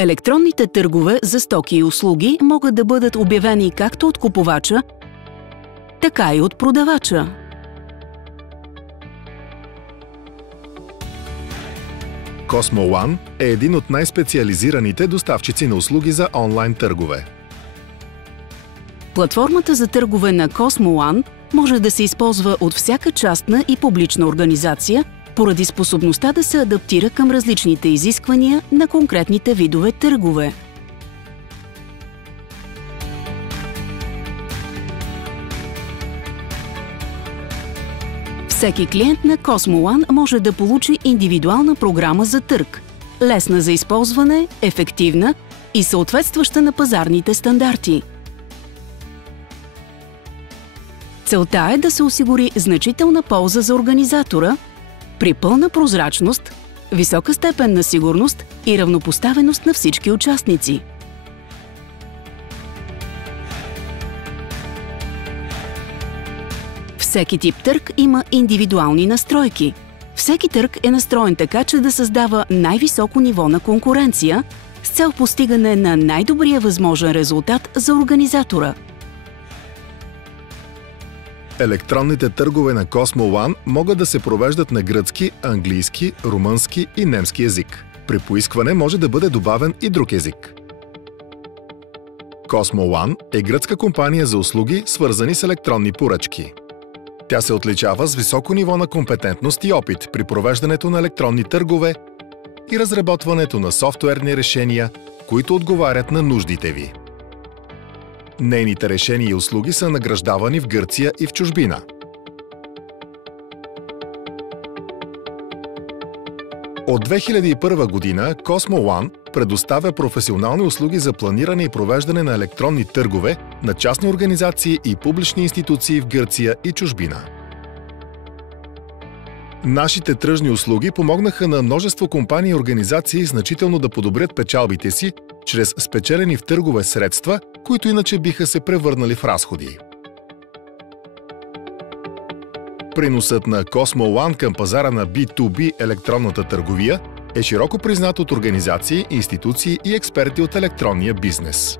Електронните търгове за стоки и услуги могат да бъдат обявени както от купувача, така и от продавача. Cosmo One е един от най-специализираните доставчици на услуги за онлайн търгове. Платформата за търгове на Cosmo One може да се използва от всяка частна и публична организация поради способността да се адаптира към различните изисквания на конкретните видове търгове. Всеки клиент на Cosmo One може да получи индивидуална програма за търг, лесна за използване, ефективна и съответстваща на пазарните стандарти. Целта е да се осигури значителна полза за организатора при пълна прозрачност, висока степен на сигурност и равнопоставеност на всички участници. Всеки тип търг има индивидуални настройки. Всеки търг е настроен така, че да създава най-високо ниво на конкуренция с цел постигане на най-добрия възможен резултат за организатора. Електронните търгове на Cosmo One могат да се провеждат на гръцки, английски, румънски и немски език. При поискване може да бъде добавен и друг език. Cosmo One е гръцка компания за услуги, свързани с електронни поръчки. Тя се отличава с високо ниво на компетентност и опит при провеждането на електронни търгове и разработването на софтуерни решения, които отговарят на нуждите ви. Нейните решения и услуги са награждавани в Гърция и в чужбина. От 2001 година Cosmo One предоставя професионални услуги за планиране и провеждане на електронни търгове на частни организации и публични институции в Гърция и чужбина. Нашите тръжни услуги помогнаха на множество компании и организации значително да подобрят печалбите си чрез спечелени в търгове средства, които иначе биха се превърнали в разходи. Приносът на Cosmo One към пазара на B2B електронната търговия е широко признат от организации, институции и експерти от електронния бизнес.